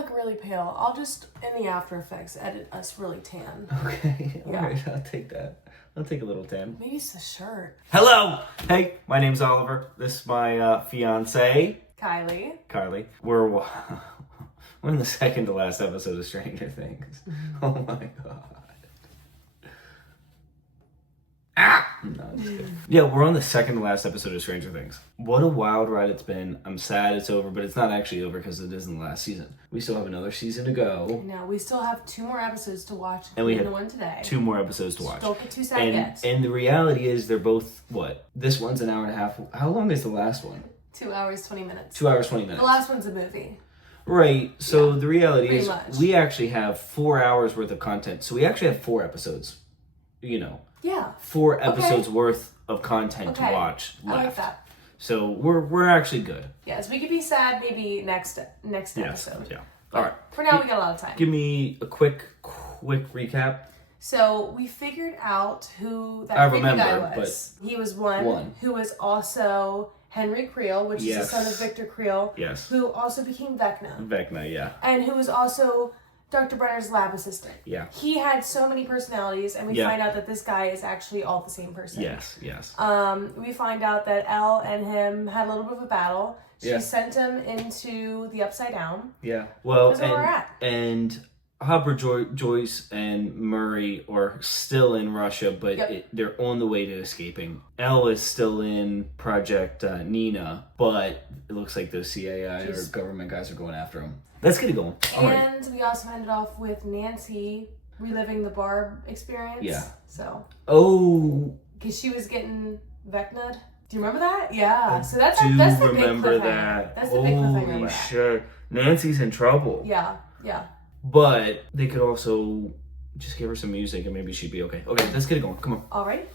look really pale. I'll just, in the After Effects, edit us really tan. Okay, Yeah. alright, I'll take that. I'll take a little tan. Maybe it's the shirt. Hello! Hey, my name's Oliver. This is my fiance, Kylie. Carly. We're in the second to last episode of Stranger Things. Oh my god. No, I'm just kidding. Yeah, we're on the second to last episode of Stranger Things. What a wild ride it's been. I'm sad it's over, but it's not actually over because it isn't the last season. We still have another season to go. No, we still have 2 more episodes to watch, And we including have the one today. 2 more episodes to watch. Don't get too sad yet. And the reality is they're both, what? This one's an hour and a half. How long is the last one? 2 hours, 20 minutes. 2 hours, 20 minutes. The last one's a movie. Right. So Yeah, the reality is much. we actually have 4 hours worth of content. So we actually have 4 episodes, Yeah. 4 episodes worth of content to watch left. I like that. So we're actually good. Yes, we could be sad maybe next episode. Yeah. All right. For now, we got a lot of time. Give me a quick recap. So we figured out who that I creepy remember, guy was. He was one who was also Henry Creel, which is the son of Victor Creel. Yes. Who also became Vecna. Vecna, yeah. And who was also Dr. Brenner's lab assistant. Yeah. He had so many personalities, and we find out that this guy is actually all the same person. Yes. We find out that Elle and him had a little bit of a battle. She Yeah. sent him into the Upside Down. Yeah. Well, That's where we're at. And Hopper, Joyce, and Murray are still in Russia, but they're on the way to escaping. Elle is still in Project Nina, but it looks like those CIA or government guys are going after him. Let's get it going. And we also ended off with Nancy reliving the Barb experience. Yeah. So. Oh. Because she was getting Vecna'd. Do you remember that? Yeah. So that's Do the big remember cliffhanger. that. That's the big cliffhanger. Holy shit. Nancy's in trouble. Yeah. But they could also just give her some music and maybe she'd be okay. Okay, let's get it going. Come on. All right.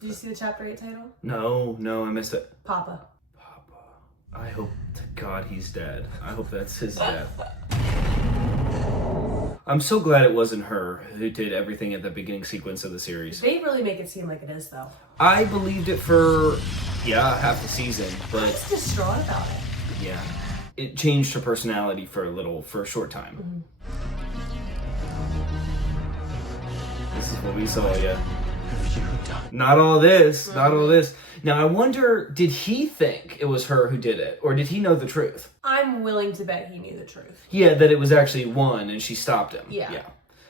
Did you see the chapter 8 title? No, I missed it. Papa. I hope to God he's dead. I hope that's his death. I'm so glad it wasn't her who did everything at the beginning sequence of the series. They really make it seem like it is, though. I believed it for, half the season, I but was distraught about it. yeah. It changed her personality for a short time. This is what we saw, yeah. Not all this. Now, I wonder, did he think it was her who did it? Or did he know the truth? I'm willing to bet he knew the truth. Yeah, that it was actually one and she stopped him. Yeah.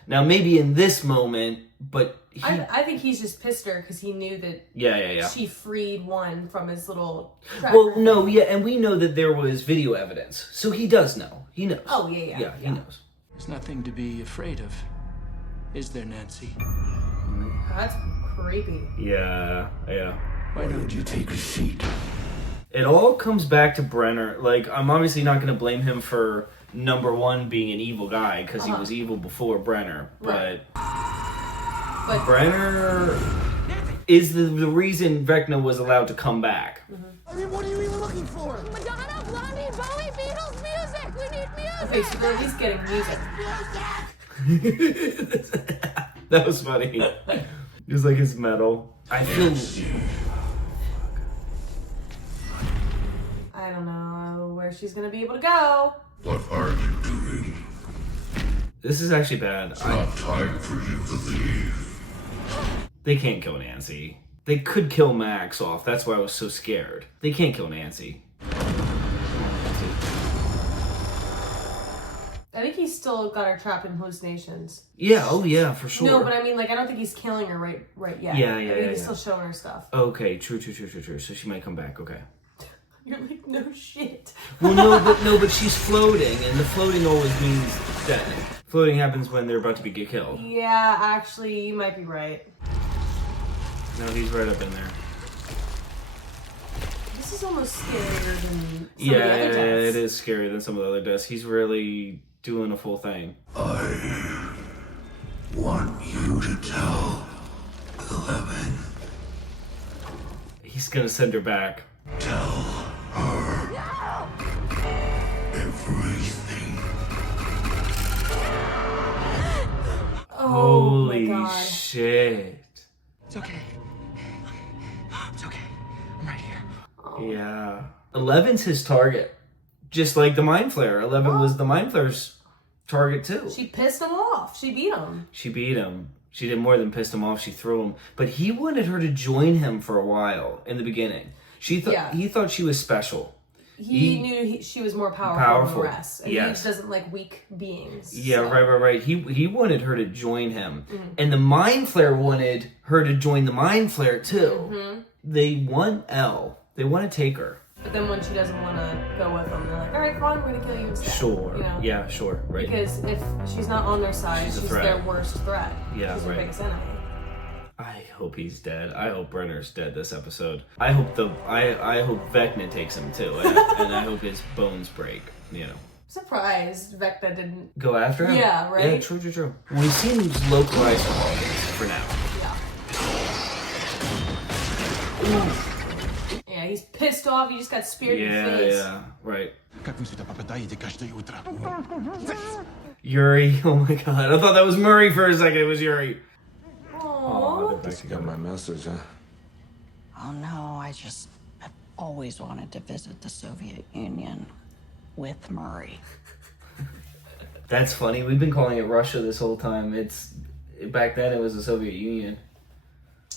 Now, maybe in this moment, but he... I think he's just pissed her because he knew that she freed one from his little tracker. Well, no, and we know that there was video evidence. So he does know. He knows. Oh, yeah. Yeah, he knows. There's nothing to be afraid of, is there, Nancy? That's creepy. Yeah. Why don't you take a seat? It all comes back to Brenner. Like, I'm obviously not going to blame him for number 1 being an evil guy, because he was evil before Brenner. But Brenner is the reason Vecna was allowed to come back. I mean, what are you even looking for? Madonna, Blondie, Bowie, Beatles, music! We need music! Okay, so they're at least getting music. That was funny. Just like his metal. I feel... I don't know where she's gonna be able to go. What are you doing? This is actually bad. It's not time for you to leave. They can't kill Nancy. They could kill Max off. That's why I was so scared. They can't kill Nancy. I think he's still got her trapped in hallucinations. Yeah, for sure. No, but I mean, like, I don't think he's killing her right yet. Yeah, I think he's still showing her stuff. Okay, true. So she might come back, okay. You're like, no shit. Well, but she's floating, and the floating always means dead. Floating happens when they're about to get killed. Yeah, actually, you might be right. No, he's right up in there. This is almost scarier than some of the other deaths. It is scarier than some of the other deaths. He's really doing a full thing. I want you to tell 11. He's gonna send her back. Tell her everything. Holy my God. shit. It's okay. It's okay. I'm right here. Yeah. 11's his target. Just like the Mind Flayer. 11 was the Mind Flayer's target too. She pissed him off. She beat him. She beat him. She did more than pissed him off. She threw him. But he wanted her to join him for a while in the beginning. He thought she was special. He knew she was more powerful than the rest. And he doesn't like weak beings. Yeah, so. Right. He wanted her to join him. Mm-hmm. And the Mind Flayer wanted her to join the Mind Flayer too. Mm-hmm. They want Elle. They want to take her. But then when she doesn't want to go with them, they're like, all right, fine, we're going to kill you instead. Sure. You know? Yeah, sure. Right. Because if she's not on their side, she's their worst threat. Yeah, she's their biggest enemy. I hope he's dead. I hope Brenner's dead this episode. I hope Vecna takes him too, and I hope his bones break. You know. Surprised Vecna didn't go after him. Yeah, right. Yeah, true. Well, he seems localized for now. Yeah. Ooh. Yeah, he's pissed off. He just got speared in the face. Yeah, right. Yuri, oh my god. I thought that was Murray for a second. It was Yuri. Aww. Guess you got my message, huh? Oh no, I've always wanted to visit the Soviet Union with Murray. That's funny. We've been calling it Russia this whole time. Back then it was the Soviet Union.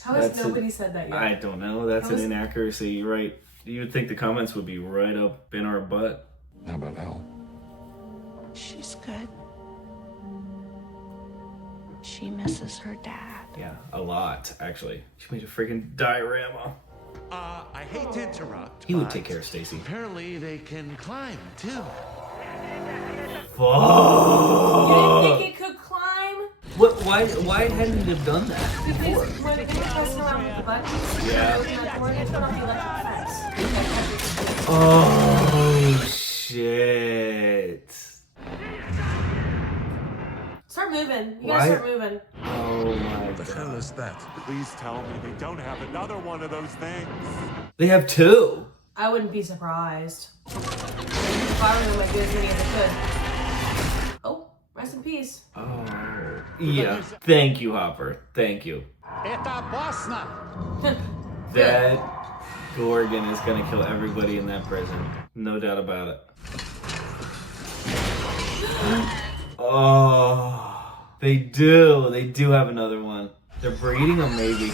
How has nobody said that yet? I don't know. That's an inaccuracy. You're right. You would think the comments would be right up in our butt. How about Elle? She's good. She misses her dad. Yeah, a lot, actually. She made a freaking diorama. I hate to interrupt. He would take care of Stacy. Apparently they can climb, too. Fuck! You didn't think it could climb? What? Why hadn't it have done that before? Because when you're pressing around with the buttons, yeah. Open that door, and turn off the electric fence. Oh, shit. Start moving. You gotta start moving. Oh my god. What the hell is that? Please tell me they don't have another one of those things. They have two. I wouldn't be surprised. If I were them, I'd do as many as I could. Oh, rest in peace. Oh. Yeah. Thank you, Hopper. Thank you. That Gorgon is gonna kill everybody in that prison. No doubt about it. Oh, they do. They do have another one. They're breeding them, maybe.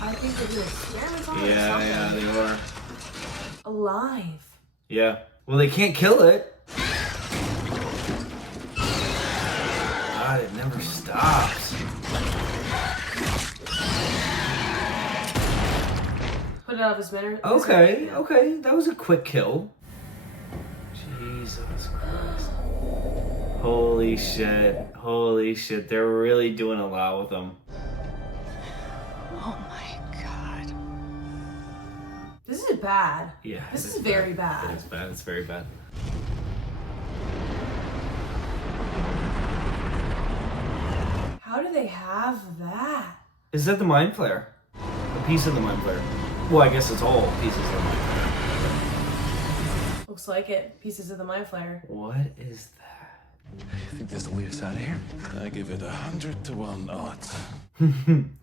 I think they're doing experiments on it. Yeah, they are. Alive. Yeah. Well, they can't kill it. God, it never stops. Put it out of his manner. Okay. That was a quick kill. Jesus Christ. Holy shit. They're really doing a lot with them. Oh my god. This is bad. Yeah. This is very bad. It is bad. It's very bad. How do they have that? Is that the Mind Flayer? A piece of the Mind Flayer. Well, I guess it's all pieces of the Mind Flayer. Looks like it. Pieces of the Mind Flayer. What is that? You think this will lead us out of here? I give it 100 to 1 odds.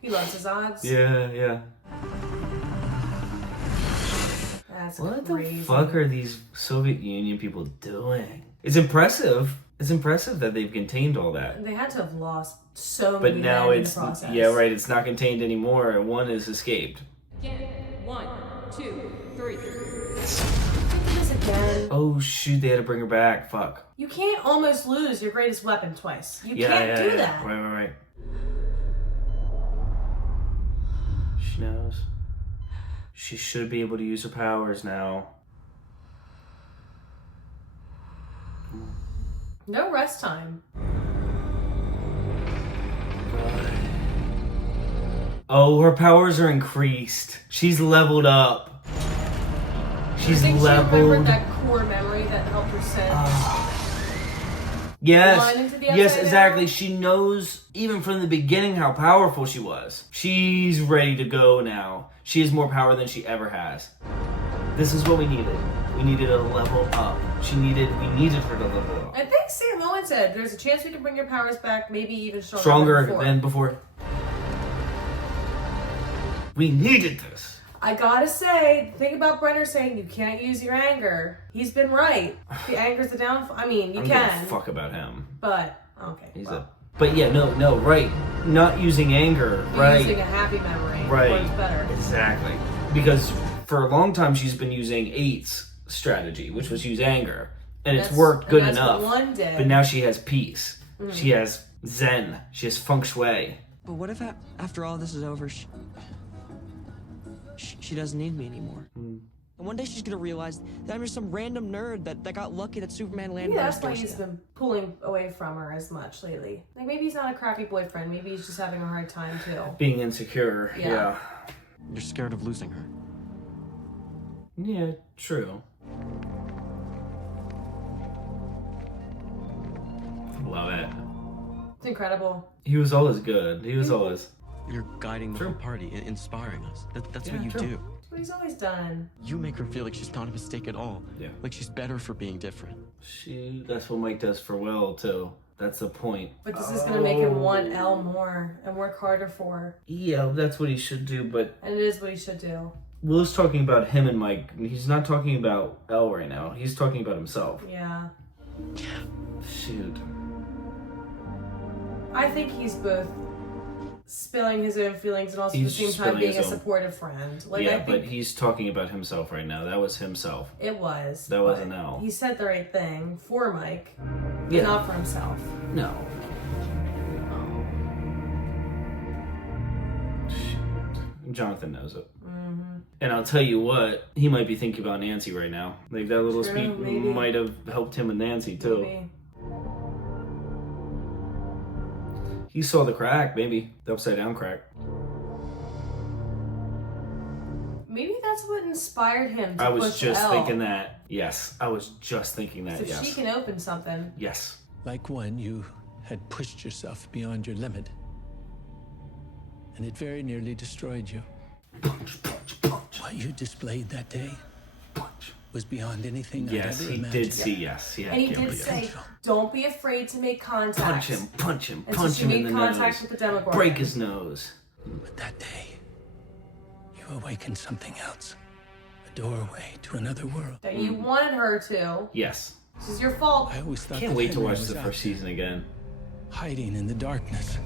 He loves his odds. Yeah. That's what crazy. the fuck are these Soviet Union people doing? It's impressive. It's impressive that they've contained all that. They had to have lost so many But now in the process. yeah, right. It's not contained anymore. One has escaped. Again. 1, 2, 3. This again. Oh shoot! They had to bring her back. Fuck. You can't almost lose your greatest weapon twice. You Yeah, can't do that. Right. She knows. She should be able to use her powers now. No rest time. Oh, her powers are increased. She's leveled up. She's I think leveled. she remembered that core memory that helped her send. Yes, exactly. She knows even from the beginning how powerful she was. She's ready to go now. She has more power than she ever has. This is what we needed. We needed a level up. We needed her to level up. I think Sam Owen said there's a chance we can bring your powers back, maybe even stronger Than before. We needed this. I gotta say, the thing about Brenner saying you can't use your anger, he's been right. The anger's the downfall. I mean, you I'm can. gonna fuck about him. But, okay. But yeah, no, right. Not using anger, You're right. using a happy memory. Right. Works better. Exactly. Because for a long time she's been using 8's strategy, which was use anger. And it's worked good enough. What one did. But now she has peace. She has zen. She has feng shui. But what if after all this is over, she doesn't need me anymore? And one day she's gonna realize that I'm just some random nerd that got lucky that Superman landed on his That's why he's doorstep. been pulling away from her as much lately. Like, maybe he's not a crappy boyfriend. Maybe he's just having a hard time, too. Being insecure. Yeah. You're scared of losing her. Yeah, true. Love it. It's incredible. He was always good. He was always... You're guiding the whole party, inspiring us. That's what you true. do. That's what he's always done. You make her feel like she's not a mistake at all. Yeah. Like she's better for being different. That's what Mike does for Will, too. That's the point. But this is gonna make him want Elle more and work harder for her. Yeah, that's what he should do, but... And it is what he should do. Will's talking about him and Mike. He's not talking about Elle right now. He's talking about himself. Yeah. Shoot. I think he's both spilling his own feelings and also at the same time being a supportive friend. Like, yeah, I think but he's talking about himself right now. That was himself. it was. That wasn't Elle. He said the right thing for Mike, but Yeah. not for himself. No. Shoot. Jonathan knows it. And I'll tell you what, he might be thinking about Nancy right now. Like, that little True, speech maybe. might have helped him with Nancy, too. Maybe. He saw the crack, maybe. The upside down crack. Maybe that's what inspired him to I was push just Elle. thinking that. Yes, I was just thinking that, So yes. she can open something. Yes. Like when you had pushed yourself beyond your limit, and it very nearly destroyed you. Punch, punch, punch. What you displayed that day Punch. was beyond anything Yes, I'd ever he imagined. did see yes. Yeah, And he I can't did believe it. say, don't be afraid to make contact. Punch him, punch him, And so punch she him in made the contact nose. with the Demogorgon. Break his nose. But that day, you awakened something else. A doorway to another world. That you wanted her to. Yes. This is your fault. I always thought Can't that wait to Henry watch was the out first there, season again. hiding in the darkness.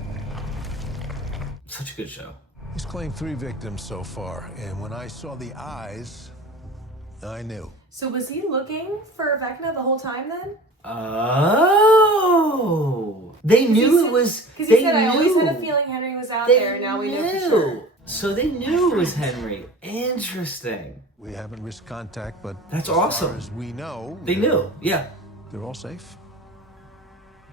Such a good show. He's claimed 3 victims so far, and when I saw the eyes, I knew. So was he looking for Vecna the whole time then? Oh, they knew it was. Because They he said, knew. I always had a feeling Henry was out They there, and now we know for knew. sure. So they knew it was Henry. Interesting. We haven't risked contact, but That's as awesome. far as we know, They knew. Yeah. they're all safe.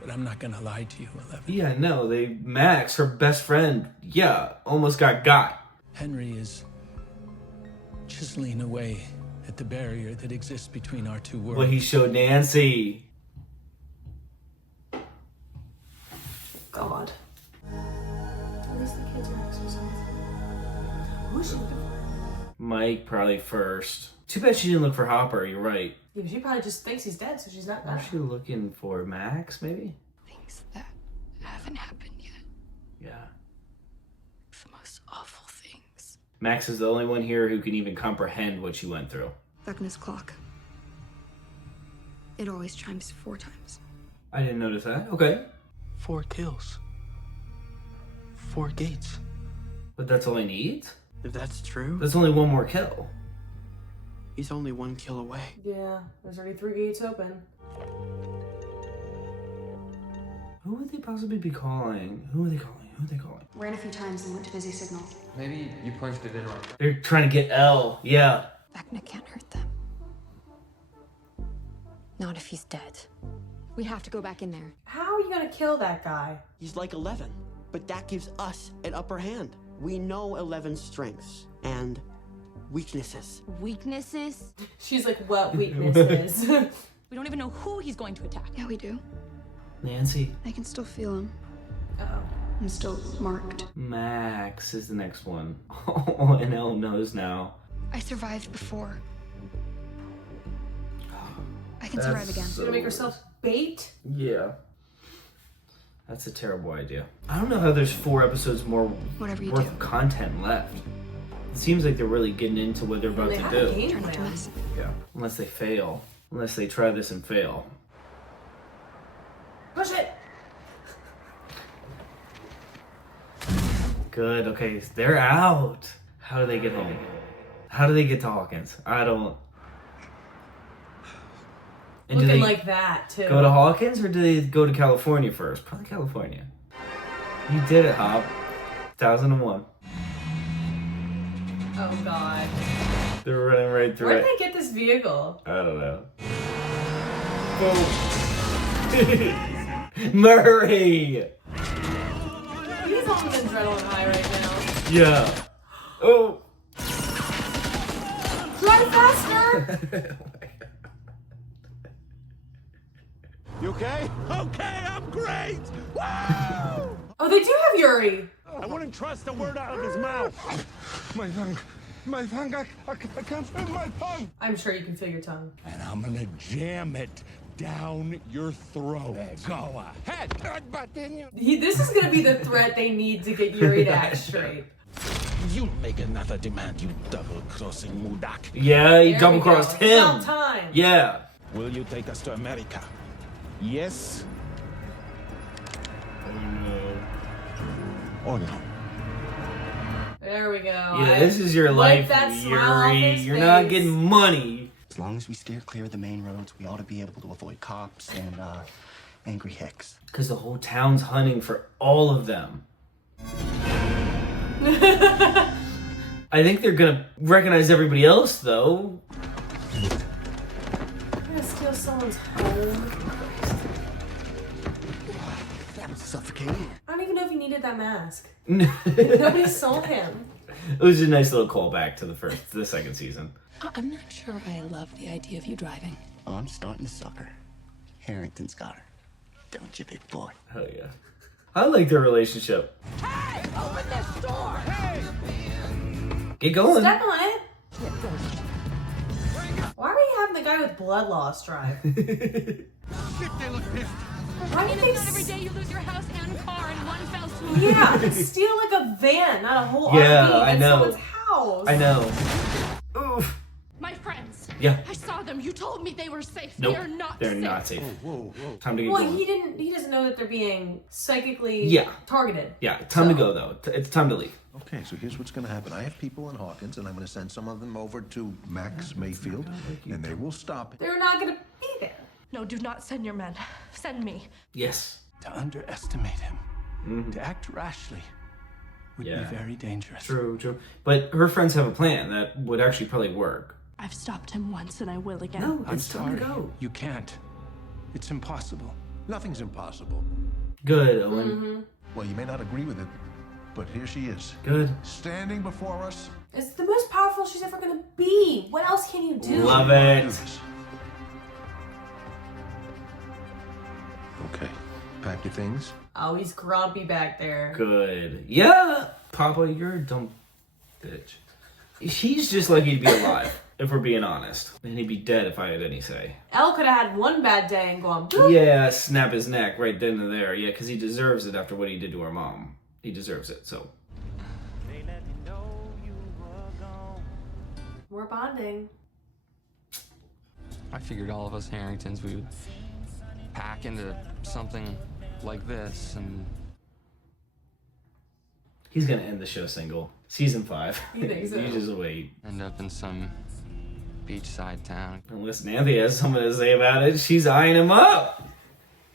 But I'm not gonna lie to you, Eleven. Yeah. No. Max, her best friend. Yeah. Almost got. Henry is chiseling away at the barrier that exists between our two worlds. What he showed Nancy. God. At least the kids are exercising. Who's she looking for? Mike probably first. Too bad she didn't look for Hopper. You're right. Yeah, she probably just thinks he's dead, so she's not Was that. she looking for Max? Maybe. Things that haven't happened yet. Yeah. The most awful things. Max is the only one here who can even comprehend what she went through. Vecna's clock. It always chimes 4 times. I didn't notice that. Okay. 4 kills. 4 gates. But that's all he needs? If that's true, That's only one more kill. he's only 1 kill away. Yeah, there's already 3 gates open. Who would they possibly be calling? Who are they calling? Ran a few times and went to busy signal. Maybe you punched it in wrong. They're trying to get Elle. Yeah. Vecna can't hurt them. Not if he's dead. We have to go back in there. How are you gonna kill that guy? He's like 11, but that gives us an upper hand. We know 11's strengths and weaknesses. Weaknesses? She's like, what weaknesses? We don't even know who he's going to attack. Yeah, we do. Nancy. I can still feel him. Oh. I'm still marked. Max is the next one. Oh, and Elle knows now. I survived before. I can survive again. She's gonna make herself bait? Yeah. That's a terrible idea. I don't know how there's 4 episodes more Whatever you worth do. of content left. It seems like they're really getting into what they're about They to have do. a game plan. Yeah. Unless they fail. Unless they try this and fail. Push it. Good. Okay, they're out. How do they get home? How do they get to Hawkins? I don't. And do Looking they like that too. go to Hawkins or do they go to California first? Probably California. You did it, Hop. 1001. Oh God. They're running right through Where'd it. they get this vehicle? I don't know. Murray! He's on an adrenaline high right now. Yeah. Oh. Drive faster! You okay? Okay, I'm great! Woo! Oh, they do have Yuri. I wouldn't trust a word out of his mouth. My tongue, I can't feel my tongue. I'm sure you can feel your tongue. And I'm gonna jam it down your throat. Go ahead. This is gonna be the threat they need to get Yuri to act straight. You make another demand, you double-crossing Mudak. Yeah, he There double we go. crossed It's him. about time. Yeah. Will you take us to America? Yes Oh no. or no? There we go. Yeah, this is your Wipe life, that smile off Yuri. his You're not face. getting money. As long as we steer clear of the main roads, we ought to be able to avoid cops and angry hicks. Because the whole town's hunting for all of them. I think they're gonna recognize everybody else, though. You're gonna steal someone's home. I'm suffocating. I don't even know if he needed that mask. Nobody saw him. It was a nice little callback to the second season. I'm not sure I love the idea of you driving. Oh, I'm starting to suck her. Harrington's got her. Don't you, big boy? Hell yeah. I like their relationship. Hey, open this door! Hey! Get going. Step on it. Why are you having the guy with blood loss drive? Why did they Every day you lose your house and car in one fell swoop. Yeah, steal like a van, not a whole Yeah, RV. I That's know. someone's house. I know. Oof. My friends. Yeah. I saw them. You told me they were safe. Nope. They are not They're safe. not safe. Whoa. Time to get Well, going. he doesn't know that they're being psychically Yeah. targeted. Yeah, time to go, though. It's time to leave. Okay, so here's what's going to happen. I have people in Hawkins, and I'm going to send some of them over to Max Mayfield, and they will stop. They're not gonna be there. No, do not send your men. Send me. Yes. To underestimate him, to act rashly, would Yeah. be very dangerous. True. But her friends have a plan that would actually probably work. I've stopped him once and I will again. No, I'm it's time sorry. to go. You can't. It's impossible. Nothing's impossible. Good, Owen. Well, you may not agree with it, but here she is. Good. Standing before us. It's the most powerful she's ever gonna be. What else can you do? Love it. Okay, pack your things. Oh, he's grumpy back there. Good. Yeah. Papa, you're a dumb bitch. He's just lucky to be alive, if we're being honest. And he'd be dead if I had any say. Elle could have had one bad day and gone boop. Yeah, snap his neck right then and there. Yeah, because he deserves it after what he did to our mom. He deserves it, so. We're bonding. I figured all of us Harringtons, we would pack into something like this and... He's gonna end the show single. Season 5. You think so? You just wait. end up in some beachside town. Unless Nancy has something to say about it, she's eyeing him up.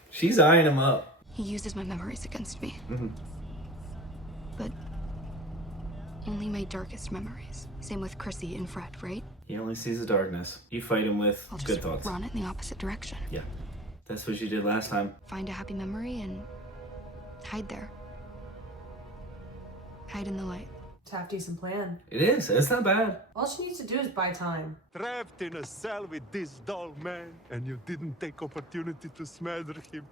She's eyeing him up. He uses my memories against me. Mhm. But only my darkest memories. Same with Chrissy and Fred, right? He only sees the darkness. You fight him with I'll good just thoughts. run it in the opposite direction. Yeah. That's what you did last time. Find a happy memory and hide there. Hide in the light. It's a half decent plan. It is. It's not bad. All she needs to do is buy time. Trapped in a cell with this dull man, and you didn't take opportunity to smother him.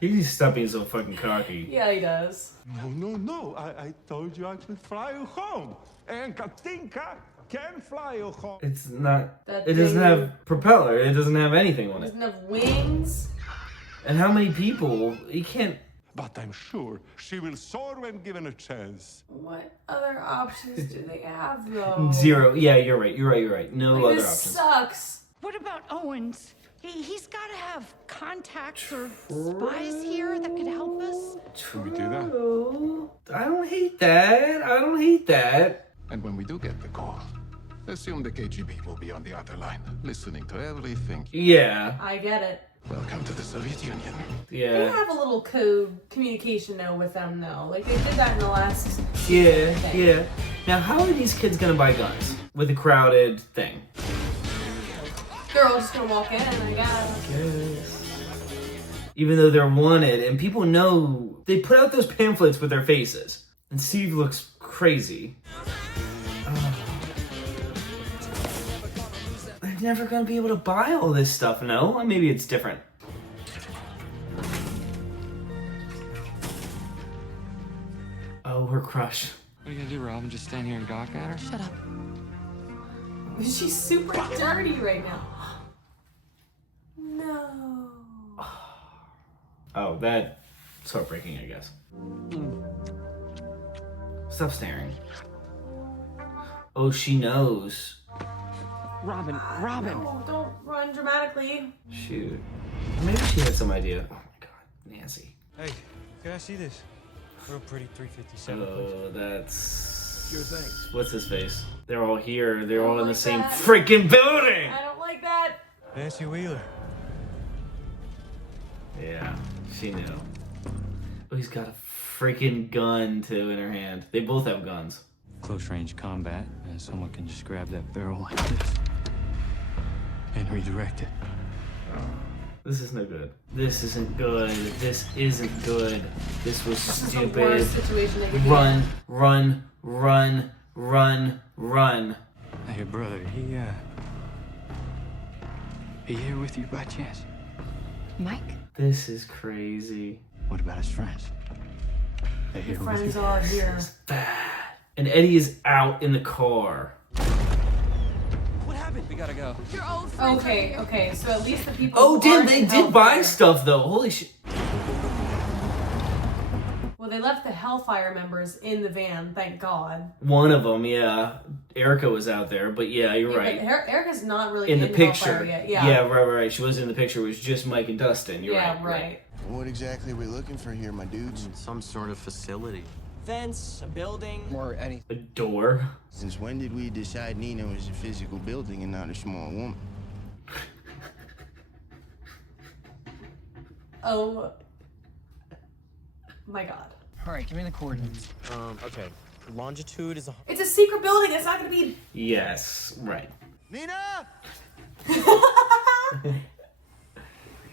He needs to stop being so fucking cocky. Yeah, he does. No. I told you I could fly you home. And Katinka can fly you home. It's not. That It doesn't thing- have propeller. It doesn't have anything on it. Doesn't have wings. And how many people? He can't. but I'm sure she will soar when given a chance. What other options do they have, though? Zero. Yeah, you're right. No Like, other this options. sucks. What about Owens? He's got to have contacts or spies here that could help us. Should we do that? I don't hate that. And when we do get the call, assume the KGB will be on the other line, listening to everything. Yeah. I get it. Welcome to the Soviet Union. They Yeah. have a little code communication though with them though. Like they did that in the last Yeah. thing. Yeah. Now, how are these kids gonna buy guns with a crowded thing? They're all just gonna walk in, I guess. Even though they're wanted, and people know they put out those pamphlets with their faces, and Steve looks crazy. They're never gonna be able to buy all this stuff, no? Maybe it's different. Oh, her crush. What are you gonna do, Robin? Just stand here and gawk at her? Shut up. She's super dirty right now. No. Oh, that's heartbreaking, I guess. Stop staring. Oh, she knows. Robin. No, don't run dramatically. Shoot. Maybe she had some idea. Oh my god, Nancy. Hey, can I see this? Real pretty 357. Oh, that's... Your thing. What's his face? They're all here. They're all in the like same that. freaking building! I don't like that. Nancy Wheeler. Yeah, she knew. Oh, he's got a freaking gun, too, in her hand. They both have guns. Close range combat, and someone can just grab that barrel like this and redirect it. This is no good. This isn't good. This isn't good. This was This is stupid. the worst situation they could be Run, in. run, run, run, run. Hey, brother, he here with you by chance? Mike? This is crazy. What about his friends? They here with Friends you? are here. And Eddie is out in the car. What happened? We gotta go. Your old friends are here. Okay, so at least the people Oh, who damn, aren't they in did buy Hellfire- stuff, though. Holy shit. Well, they left the Hellfire members in the van, thank God. One of them, yeah. Erica was out there, but yeah, you're Yeah, right. But Erica's not really In the picture. Hellfire yet. Yeah. right. She wasn't in the picture. It was just Mike and Dustin. You're Yeah, right. What exactly are we looking for here, my dudes? Some sort of facility. Fence, a building. Or any. A door. Since when did we decide Nina was a physical building and not a small woman? Oh my God. All right, give me the coordinates. Okay. Longitude is It's a secret building. It's not gonna be. Yes, right. Nina!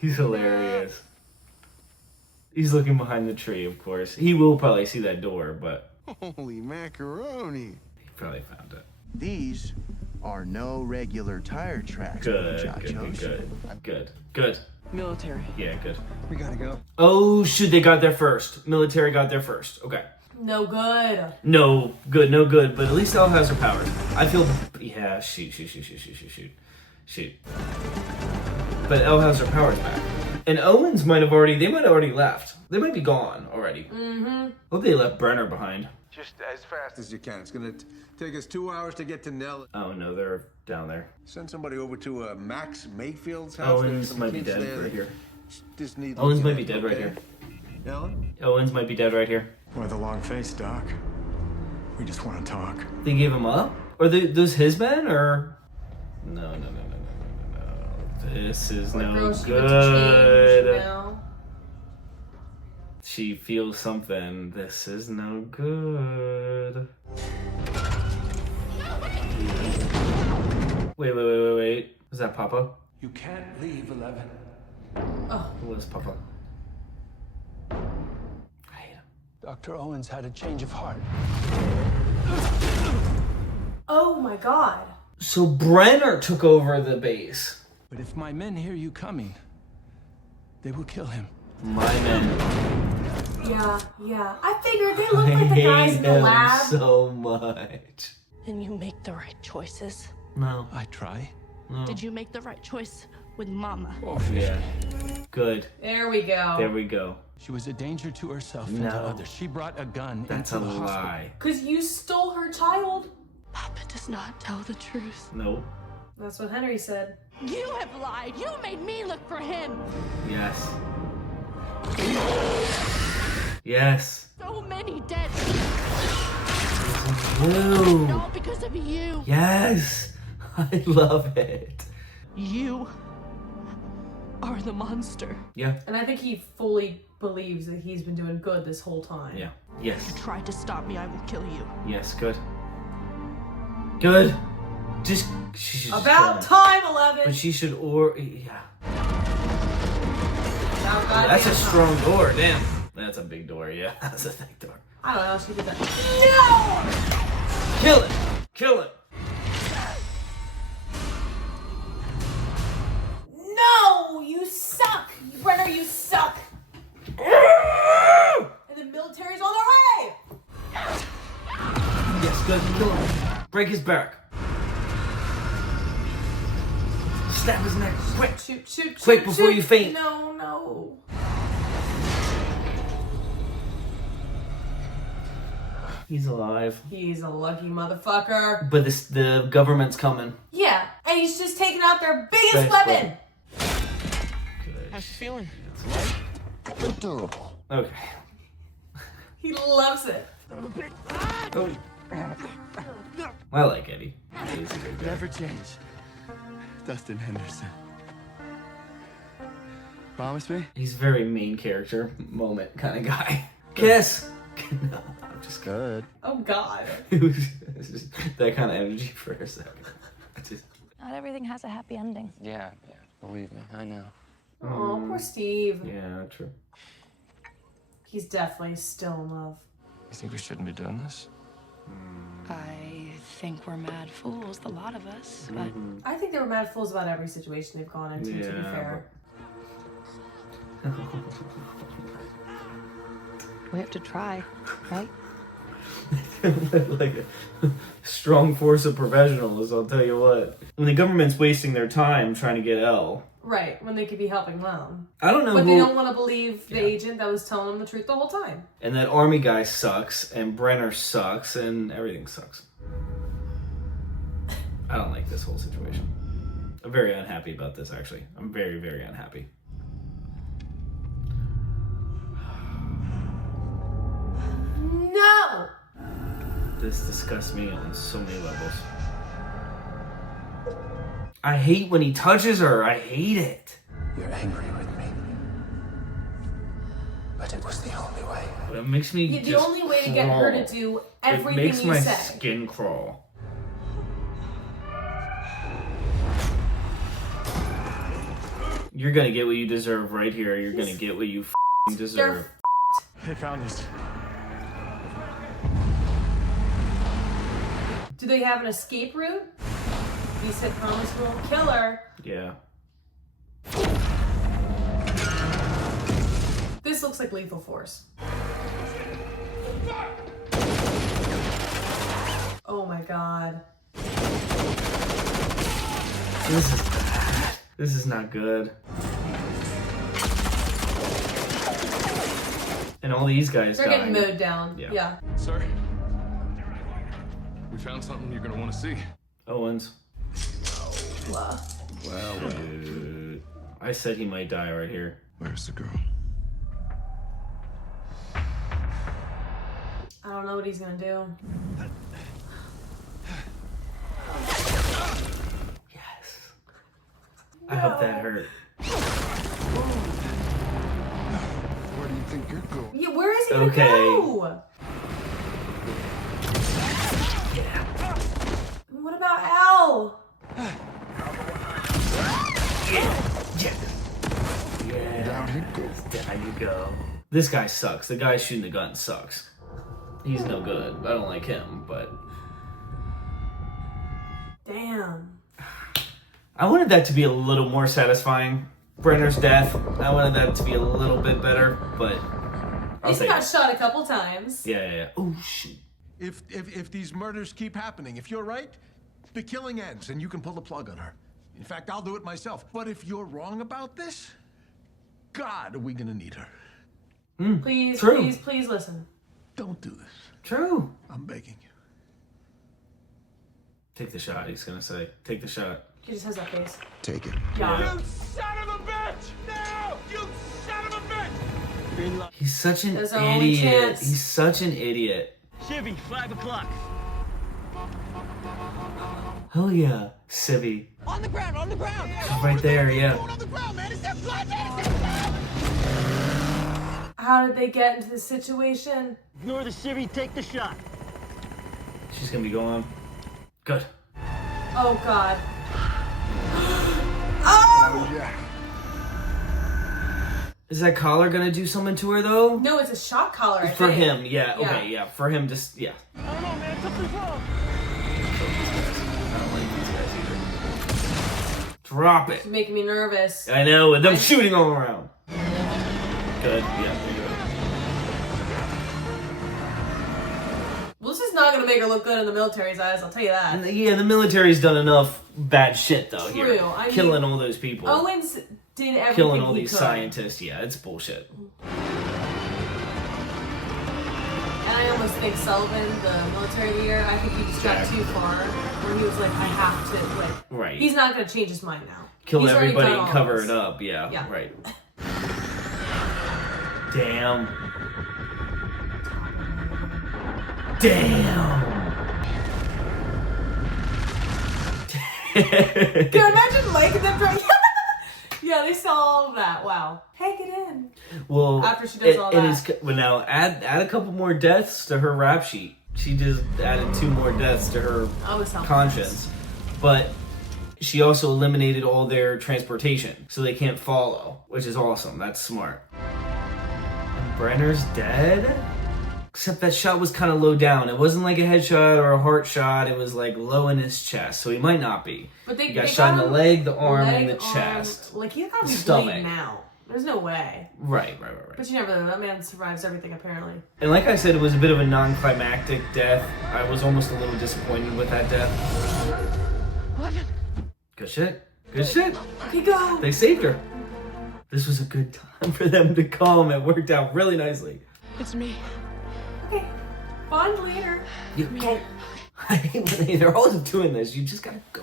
He's hilarious. He's looking behind the tree, of course. He will probably see that door, but Holy macaroni. he probably found it. These are no regular tire tracks, Good. Military. Yeah, good. We gotta go. Oh, shoot, they got there first. Military got there first. Okay. No good. No good, but at least Elle has her powers. I feel, yeah, shoot. But Elle has her powers back. And Owens they might have already left. They might be gone already. Mm-hmm. Hope they left Brenner behind. Just as fast as you can. It's gonna take us 2 hours to get to Nell. Oh no, they're down there. Send somebody over to Max Mayfield's house. There's Owens some might be kids dead there right that here. Just need Owens might looking be at, dead right okay? here. Ellen? Owens might be dead right here. Why the long face, Doc? We just want to talk. They gave him up? Or those his men, or? No. This is no Girl, she went to good. change now. She feels something. This is no good. Wait. Was that Papa? You can't leave 11. Who was Papa? Dr. Owens had a change of heart. Oh my God. So Brenner took over the base. But if my men hear you coming, they will kill him. My men. Yeah. I figured they look like the guys in the lab. So much. Then you make the right choices. No. I try. No. Did you make the right choice with Mama? Oh, Yeah. Good. There we go. There we go. She was a danger to herself and to others. She brought a gun That's into a the hospital. lie. Because you stole her child. Papa does not tell the truth. Nope. That's what Henry said. You have lied. You made me look for him. Yes. Yes. So many dead. You. All because of you. Yes. I love it. You are the monster. Yeah. And I think he fully believes that he's been doing good this whole time. Yeah. Yes. If you try to stop me, I will kill you. Yes. Good. Good. Just she should About just kill him. time, 11. But she should yeah. About That's a goddamn strong time. door. Damn. That's a big door. Yeah. That's a big door. I don't know how she did that. No! Kill it. Kill it. No! You suck! Brenner, you suck! And the military's on their way! Yes. Good. Kill him. Break his back. Snap his neck. Quick. Shoot. Quick before you faint. No. He's alive. He's a lucky motherfucker. But the government's coming. Yeah, and he's just taking out their biggest Best weapon. How's she feeling? Adorable. Okay. He loves it. Oh. I like Eddie. He's a good guy. Never change. Dustin Henderson. Promise me? He's very main character moment kind of guy. Kiss. No, I'm just good. Oh God. That kind of energy for a second. Not everything has a happy ending. Yeah, believe me, I know. Oh, poor Steve. Yeah, true. He's definitely still in love. You think we shouldn't be doing this? I think we're mad fools, the lot of us. But I think they were mad fools about every situation they've gone into, to be fair. We have to try, right? Like a strong force of professionals, I'll tell you what. When the government's wasting their time trying to get Elle. Right, when they could be helping Mom. I don't know But who... they don't want to believe the agent that was telling them the truth the whole time. And that army guy sucks, and Brenner sucks, and everything sucks. I don't like this whole situation. I'm very unhappy about this, actually. I'm very, very unhappy. No! This disgusts me on so many levels. I hate when he touches her. I hate it. You're angry with me. But it was the only way. But it makes me The just only way to get her to crawl. do It everything makes you my say. skin crawl. You're gonna get what you deserve right here. You're gonna get what you f***ing deserve. They found us. Do they have an escape route? He said, promise we won't kill her. Yeah. This looks like Lethal Force. Oh my God. This is bad. This is not good. And all these guys They're dying. getting mowed down. Yeah. Sir, we found something you're gonna want to see. Owens. Well, Dude. I said he might die right here. Where's the girl? I don't know what he's gonna do. Yes. I hope that hurt. Where do you think you're going? Yeah, where is he gonna Okay. go? What about Elle? Yeah. Down you go. This guy sucks. The guy shooting the gun sucks. He's no good. I don't like him, but... Damn. I wanted that to be a little more satisfying. Brenner's death. I wanted that to be a little bit better, but... I'll He's take got it. shot a couple times. Yeah. Oh, shoot. If these murders keep happening, if you're right, the killing ends and you can pull the plug on her. In fact, I'll do it myself. But if you're wrong about this, God are we gonna need her? Please, True. please, please listen. Don't do this. True. I'm begging you. Take the shot, he's gonna say. Take the shot. He just has that face. Take it. Yeah. You son of a bitch! No! You son of a bitch! He's such an That's our only idiot. chance. He's such an idiot. Chevy, 5 o'clock. Hell yeah, Civvy. On the ground, on the ground! She's right there, yeah. On the ground, man! Is that blood, man? Is that blood? How did they get into this situation? Ignore the Chevy, take the shot. She's gonna be going. Good. Oh God. Oh! Yeah. Is that collar gonna do something to her though? No, it's a shock collar. I For think. him, yeah. Okay, yeah. For him, just yeah. I don't know, man. Something's wrong. I don't like these guys either. Drop it. It's making me nervous. I know, with them shooting all around. Good. Yeah. There you go. Well, this is not gonna make her look good in the military's eyes. I'll tell you that. And yeah, the military's done enough bad shit though here, True. I mean, killing all those people, Owens did everything killing all he these could. scientists. Yeah, it's bullshit. And I almost think Sullivan, the military leader, I think he just got too far. Where he was like, I have to, like, Right. He's not gonna change his mind now. Kill He's already everybody done and all cover this. it up. Yeah. Yeah. Right. Damn. Damn. Can you imagine Mike and them trying? Yeah, they saw all of that. Wow. Hey, get in. Well, After she does all that. It is, well, now add a couple more deaths to her rap sheet. She just added 2 more deaths to her conscience. But she also eliminated all their transportation, so they can't follow, which is awesome. That's smart. And Brenner's dead? Except that shot was kind of low down. It wasn't like a headshot or a heart shot. It was like low in his chest, so he might not be. But they got shot in the leg, the arm, and the arm, chest. Like, he got to be Stomach. bleeding now. There's no way. Right. But you never know. That man survives everything, apparently. And like I said, it was a bit of a non-climactic death. I was almost a little disappointed with that death. Good shit. Good shit. Okay, go. They saved her. This was a good time for them to come. It worked out really nicely. It's me. Okay. Bond leader. You can't. I hate when they're always doing this. You just gotta go.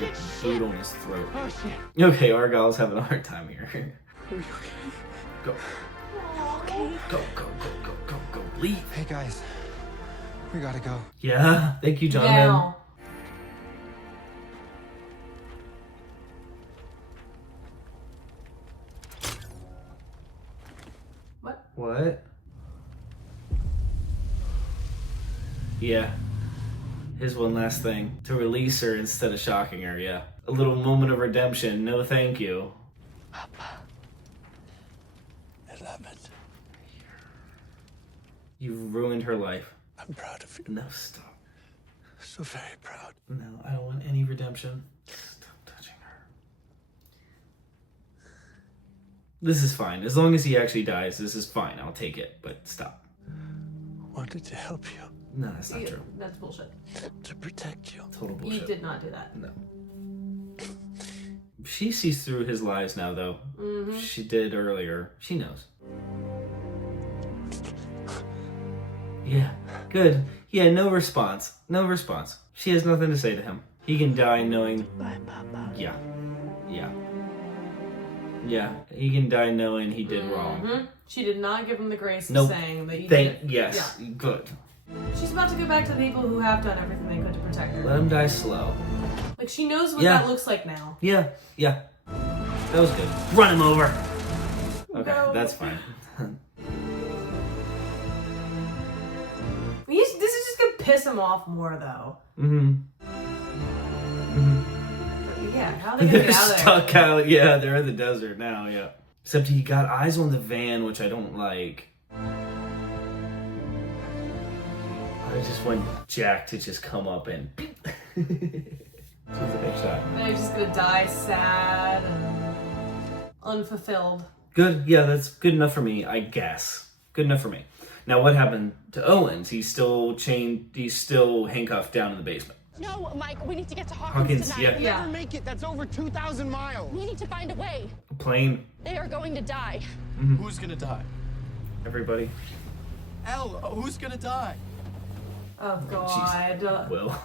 Get a boot on his throat. Oh, shit. Okay, Argyle's having a hard time here. Go. Okay. Go. Leave. Hey, guys. We gotta go. Yeah. Thank you, Jonathan. Now. What? Yeah. Here's one last thing. To release her instead of shocking her, yeah. A little moment of redemption. No thank you. Papa. 11. You've ruined her life. I'm proud of you. No, stop. So very proud. No, I don't want any redemption. Stop touching her. This is fine. As long as he actually dies, this is fine. I'll take it, but stop. I wanted to help you. No, that's not true. That's bullshit. To protect you. Total bullshit. You did not do that. No. She sees through his lies now, though. Mm-hmm. She did earlier. She knows. Yeah, good. Yeah, no response. No response. She has nothing to say to him. He can die knowing... Bye, Papa. Yeah. Yeah, he can die knowing he did wrong. She did not give him the grace of Nope. saying that he did. Yes, good. She's about to go back to the people who have done everything they could to protect her. Let him die slow. Like, she knows what Yeah. that looks like now. Yeah. That was good. Run him over! Okay, No. that's fine. This is just gonna piss him off more, though. Yeah, how are they gonna They're get out of there? stuck out. Yeah, they're in the desert now, yeah. Except he got eyes on the van, which I don't like. I just want Jack to just come up and... She's a headshot. Now he's just gonna die sad and unfulfilled. Good, yeah, that's good enough for me, I guess. Good enough for me. Now, what happened to Owens? He's still chained, he's still handcuffed down in the basement. No, Mike, we need to get to Hawkins tonight. Yeah. We'll never make it. That's over 2,000 miles. We need to find a way. Plane. They are going to die. Who's gonna die? Everybody. Elle, who's gonna die? Oh God. Well.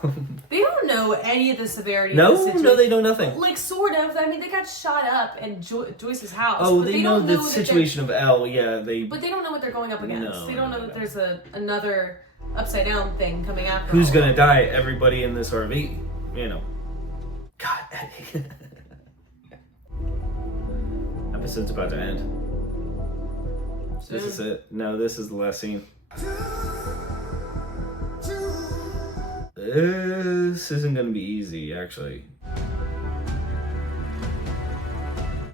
They don't know any of the severity No, of the situation. no, they know nothing. Like, sort of. I mean, they got shot up in Joyce's house. Oh, but they know don't the that situation of Elle, yeah. But they don't know what they're going up against. No, They don't know that there's another upside down thing coming after. Who's all gonna of die? Everybody in this RV. You know. God, Eddie. Episode's about to end. This is it. No, this is the last scene. This isn't gonna be easy, actually.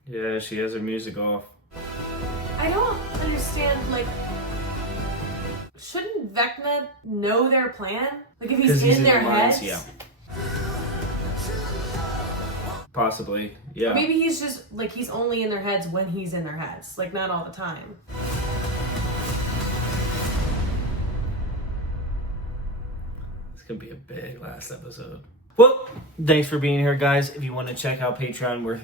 Yeah, she has her music off. I don't understand, like, shouldn't Vecna know their plan? Like, if he's in their heads? Yeah. Possibly, yeah. Maybe he's just, like, he's only in their heads when he's in their heads. Like, not all the time. It's gonna be a big last episode. Well, thanks for being here, guys. If you want to check out Patreon,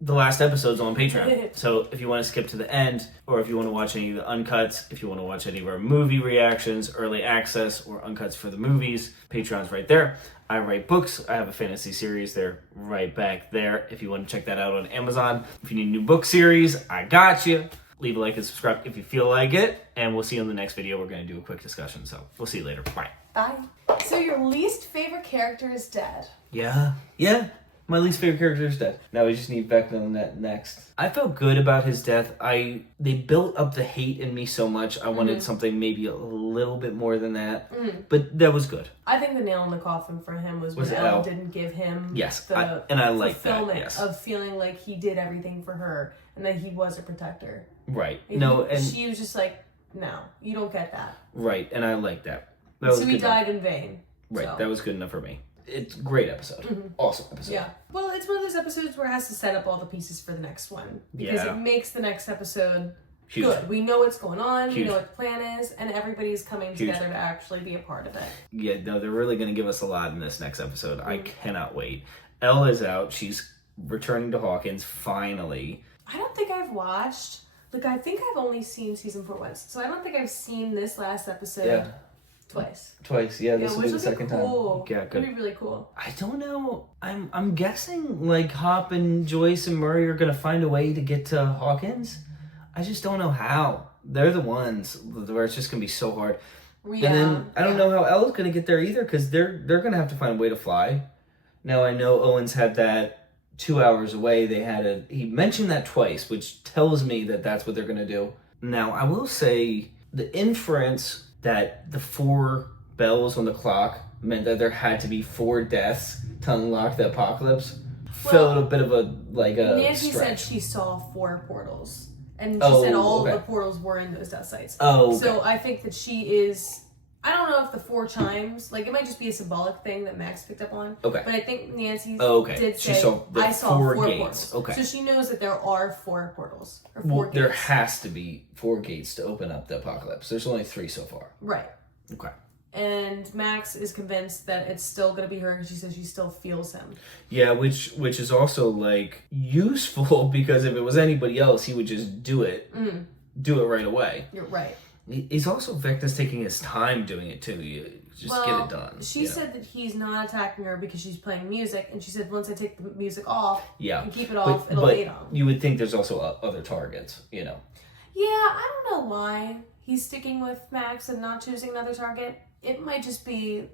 the last episode's on Patreon. So if you want to skip to the end, or if you want to watch any of the uncuts, if you want to watch any of our movie reactions, early access, or uncuts for the movies, Patreon's right there. I write books. I have a fantasy series. They're right back there. If you want to check that out on Amazon. If you need a new book series, I got you. Leave a like and subscribe if you feel like it. And we'll see you in the next video. We're going to do a quick discussion. So we'll see you later. Bye. Bye. So your least favorite character is dead. Yeah. My least favorite character is dead. Now we just need Vecna next. I felt good about his death. They built up the hate in me so much. I wanted something maybe a little bit more than that. But that was good. I think the nail in the coffin for him was when Elle didn't give him I like that. fulfillment of feeling like he did everything for her and that he was a protector. Right. And she was just like, no, you don't get that. Right, and I like that. So he died in vain. Right, so. that was good enough for me. It's a great episode. Awesome episode. Yeah. Well, it's one of those episodes where it has to set up all the pieces for the next one. Because it makes the next episode good. We know what's going on, we know what the plan is, and everybody's coming together to actually be a part of it. Yeah, no, they're really going to give us a lot in this next episode. I cannot wait. Elle is out. She's returning to Hawkins, finally. I don't think I've watched... Like, I think I've only seen season 4 once. So I don't think I've seen this last episode twice. This will be the second time. Yeah, good. It'll be really cool. I don't know. I'm guessing, like, Hop and Joyce and Murray are going to find a way to get to Hawkins. I just don't know how. They're the ones where it's just going to be so hard. Yeah, and then I don't know how Elle's going to get there either, because they're going to have to find a way to fly. Now, I know Owens had that 2 hours away. He mentioned that twice, which tells me that that's what they're going to do. Now, I will say the inference that the 4 bells on the clock meant that there had to be 4 deaths to unlock the apocalypse felt a bit of a Nancy stretch. Said she saw 4 portals. And she said all the portals were in those death sites. So I think that she is... I don't know if the 4 chimes, like, it might just be a symbolic thing that Max picked up on. Okay. But I think Nancy did say, I saw 4 portals. Okay. So she knows that there are 4 portals. Or 4 gates. There has to be 4 gates to open up the apocalypse. There's only 3 so far. Right. Okay. And Max is convinced that it's still going to be her because she says she still feels him. Yeah, which is also, like, useful because if it was anybody else, he would just do it. Do it right away. You're right. He's also, Vecna's taking his time doing it too. You just get it done. She said that he's not attacking her because she's playing music, and she said once I take the music off and keep it off, it'll wait on. You would think there's also other targets, you know. Yeah, I don't know why he's sticking with Max and not choosing another target. It might just be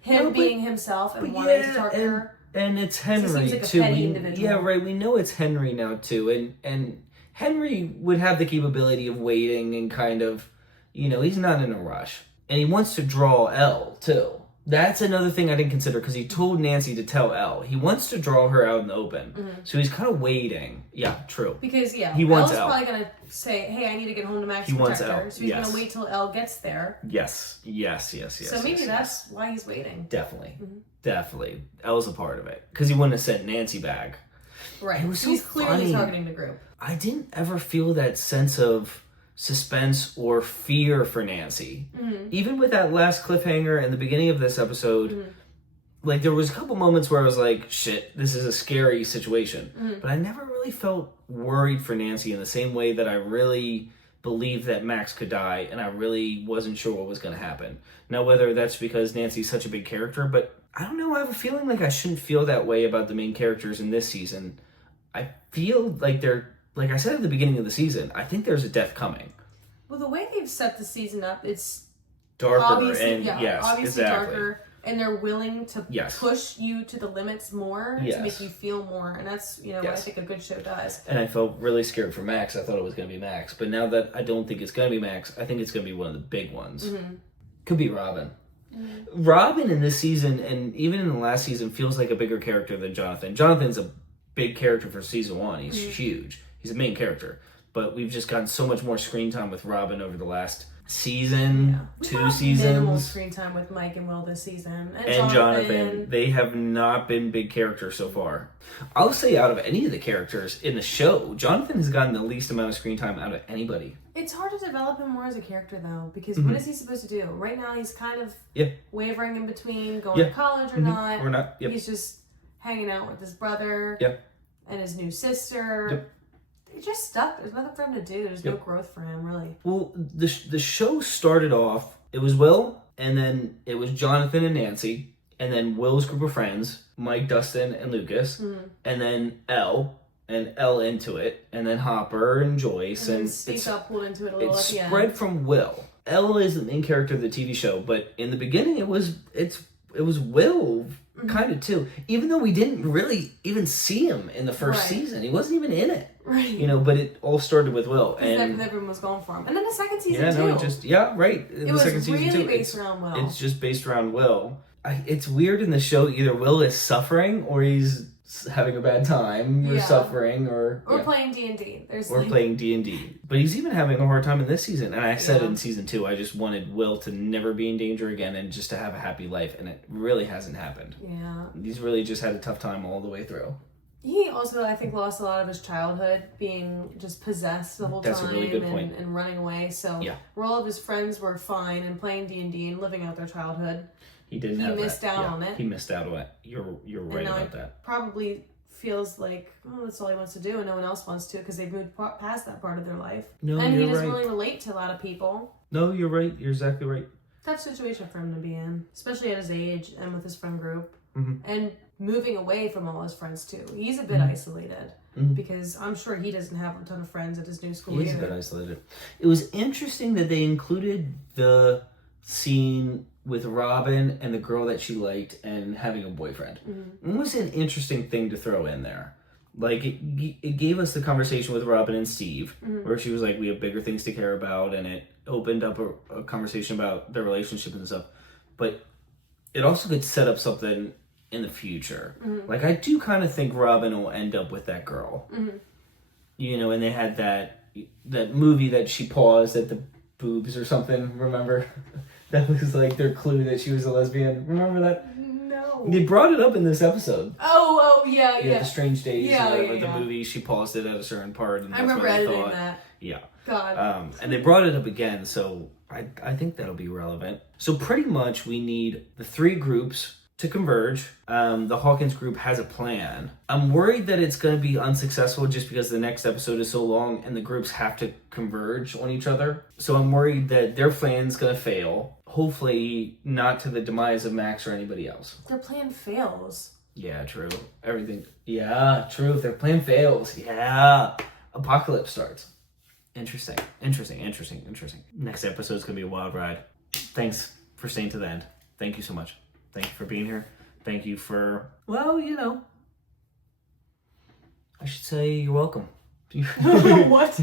him being himself and wanting to target her. And it's Henry so seems like too. A petty individual. Yeah, right. We know it's Henry now too, and Henry would have the capability of waiting and kind of. You know, he's not in a rush. And he wants to draw Elle, too. That's another thing I didn't consider, because he told Nancy to tell Elle. He wants to draw her out in the open. So he's kind of waiting. Yeah, true. Because, he wants Elle. Elle's probably going to say, hey, I need to get home to Max and protect her. So he's going to wait till Elle gets there. Yes. So maybe that's why he's waiting. Definitely. Definitely. Elle's a part of it. Because he wouldn't have sent Nancy back. Right. It was so he's clearly targeting the group. I didn't ever feel that sense of suspense or fear for Nancy. Even with that last cliffhanger in the beginning of this episode, Like, there was a couple moments where I was like, shit, this is a scary situation. Mm-hmm. But I never really felt worried for Nancy in the same way that I really believed that Max could die, and I really wasn't sure what was going to happen. Now, whether that's because Nancy's such a big character, but I don't know, I have a feeling like I shouldn't feel that way about the main characters in this season. I feel like they're, like I said at the beginning of the season, I think there's a death coming. Well, the way they've set the season up, it's darker, obviously, and yes, obviously exactly. darker, and they're willing to Yes. push you to the limits more Yes. to make you feel more, and that's what I think a good show does. And I felt really scared for Max. I thought it was going to be Max, but now that I don't think it's going to be Max, I think it's going to be one of the big ones. Mm-hmm. Could be Robin. Robin in this season, and even in the last season, feels like a bigger character than Jonathan. Jonathan's a big character for season 1. He's huge. He's a main character. But we've just gotten so much more screen time with Robin over the last season, 2 seasons. Minimal screen time with Mike and Will this season. And Jonathan. They have not been big characters so far. I'll say out of any of the characters in the show, Jonathan has gotten the least amount of screen time out of anybody. It's hard to develop him more as a character, though, because what is he supposed to do? Right now, he's kind of wavering in between going to college or not. Or not. Yep. He's just hanging out with his brother and his new sister. Yep. He's just stuck. There's nothing for him to do. There's no growth for him, really. Well, the show started off, it was Will, and then it was Jonathan and Nancy, and then Will's group of friends, Mike, Dustin, and Lucas, and then Elle, and Elle into it, and then Hopper and Joyce, and Steve got pulled into it a little at the end. spread from Will. Elle is the main character of the TV show, but in the beginning it was Will kind of too. Even though we didn't really even see him in the first season, he wasn't even in it. Right. But it all started with Will, and everyone was going for him. And then the second season right. It the was second season really too, based around Will. It's just based around Will. It's weird in the show. Either Will is suffering, or he's having a bad time, or suffering, or playing D&D. Playing D&D. But he's even having a hard time in this season. And I said in season 2, I just wanted Will to never be in danger again and just to have a happy life, and it really hasn't happened. Yeah. He's really just had a tough time all the way through. He also, I think, lost a lot of his childhood, being just possessed the whole time. That's a really good point. And running away. So where all of his friends were fine and playing D&D and living out their childhood, he missed out on it. He missed out on it. You're right about that. Probably feels like, that's all he wants to do, and no one else wants to, because they've moved past that part of their life. No, and you're he doesn't right. really relate to a lot of people. No, you're right. You're exactly right. Tough situation for him to be in, especially at his age and with his friend group. Mm-hmm. And moving away from all his friends too. He's a bit isolated because I'm sure he doesn't have a ton of friends at his new school He's either. a bit isolated. It was interesting that they included the scene with Robin and the girl that she liked and having a boyfriend. It was an interesting thing to throw in there. Like, it gave us the conversation with Robin and Steve, where she was like, we have bigger things to care about, and it opened up a conversation about their relationship and stuff. But it also could set up something in the future. Like, I do kind of think Robin will end up with that girl. And they had that movie that she paused at the boobs or something, remember? That was like their clue that she was a lesbian. Remember that? No. They brought it up in this episode. Oh, yeah. The Strange Days, the yeah. movie. She paused it at a certain part. And I remember editing that. Yeah. God. And they brought it up again, so I think that'll be relevant. So pretty much we need the 3 groups to converge. The Hawkins group has a plan. I'm worried that it's going to be unsuccessful just because the next episode is so long and the groups have to converge on each other. So I'm worried that their plan's going to fail. Hopefully not to the demise of Max or anybody else. Their plan fails. Yeah, true. Everything. Yeah, true. If their plan fails, apocalypse starts. Interesting. Next episode's going to be a wild ride. Thanks for staying to the end. Thank you so much. Thank you for being here. Thank you for, I should say you're welcome. What?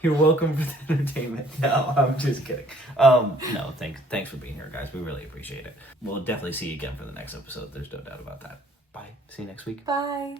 You're welcome for the entertainment. No, I'm just kidding. No, thanks for being here, guys. We really appreciate it. We'll definitely see you again for the next episode. There's no doubt about that. Bye. See you next week. Bye.